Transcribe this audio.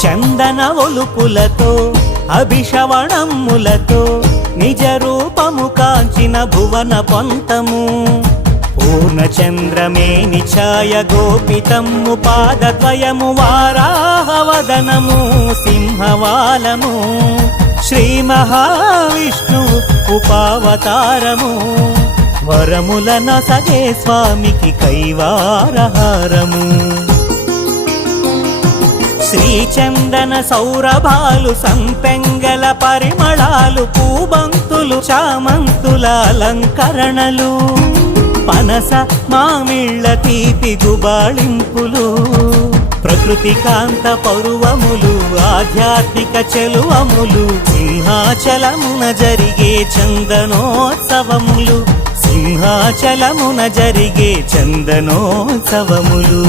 చందన ఒలుపులతో అభిషవణమ్ములతో నిజ రూపము కాంచిన భువన పొంతము పూర్ణచంద్రమేని ఛాయ గోపితమ్ము పాదద్వయము వారాహవదనము సింహవాలము శ్రీ మహావిష్ణు ఉపావతారము వరములనొసగే స్వామికి కైవారహారము శ్రీచందన సౌరభాలు సంపెంగల పరిమళాలు పూబంతులు చామంతుల అలంకరణలు పనస మామిళ్ళ తీపి గుబాళింపులు ప్రకృతి కాంత పరువములు ఆధ్యాత్మిక చెలువములు సింహాచలమున జరిగే చందనోత్సవములు సింహాచలమున జరిగే చందనోత్సవములు